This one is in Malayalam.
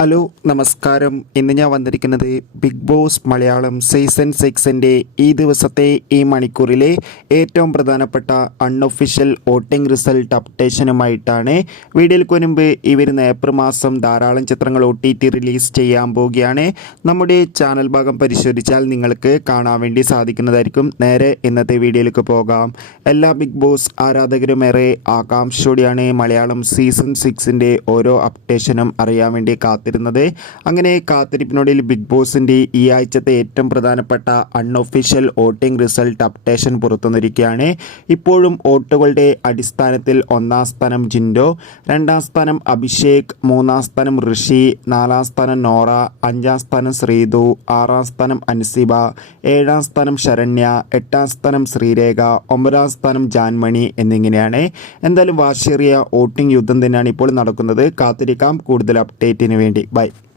ഹലോ നമസ്കാരം. ഇന്ന് ഞാൻ വന്നിരിക്കുന്നത് ബിഗ് ബോസ് മലയാളം സീസൺ സിക്സിന്റെ ഈ ദിവസത്തെ ഈ മണിക്കൂറിലെ ഏറ്റവും പ്രധാനപ്പെട്ട അൺഒഫീഷ്യൽ വോട്ടിംഗ് റിസൾട്ട് അപ്ഡേഷനുമായിട്ടാണ് വീഡിയോയ്ക്ക് മുൻപ് വരുന്ന ഏപ്രിൽ മാസം ധാരാളം ചിത്രങ്ങൾ ഒ ടി ടി റിലീസ് ചെയ്യാൻ പോവുകയാണ്. നമ്മുടെ ചാനൽ ഭാഗം പരിശോധിച്ചാൽ നിങ്ങൾക്ക് കാണാൻ വേണ്ടി സാധിക്കുന്നതായിരിക്കും. നേരെ ഇന്നത്തെ വീഡിയോയിലേക്ക് പോകാം. എല്ലാ ബിഗ് ബോസ് ആരാധകരും ഏറെ ആകാംക്ഷയോടെയാണ് മലയാളം സീസൺ സിക്സിന്റെ ഓരോ അപ്ഡേഷനും അറിയാൻ വേണ്ടി കാത്തിരുന്നത് അങ്ങനെ കാത്തിരിപ്പിനൊടിയിൽ ബിഗ് ബോസിന്റെ ഈ ആഴ്ചത്തെ ഏറ്റവും പ്രധാനപ്പെട്ട അൺഒഫീഷ്യൽ വോട്ടിംഗ് റിസൾട്ട് അപ്ഡേഷൻ പുറത്തുനിന്നിരിക്കുകയാണ് ഇപ്പോഴും വോട്ടുകളുടെ അടിസ്ഥാനത്തിൽ ഒന്നാം സ്ഥാനം ജിൻഡോ രണ്ടാം സ്ഥാനം അഭിഷേക് മൂന്നാം സ്ഥാനം ഋഷി നാലാം സ്ഥാനം നോറ അഞ്ചാം സ്ഥാനം ശ്രീതു ആറാം സ്ഥാനം അൻസിബ ഏഴാം സ്ഥാനം ശരണ്യ എട്ടാം സ്ഥാനം ശ്രീരേഖ ഒമ്പതാം സ്ഥാനം ജാൻമണി എന്നിങ്ങനെയാണ്. എന്തായാലും വാശേറിയ വോട്ടിംഗ് യുദ്ധം തന്നെയാണ് ഇപ്പോൾ നടക്കുന്നത്. കാത്തിരിക്കാം. കൂടുതൽ അപ്ഡേറ്റിന് വേണ്ടി adik baik.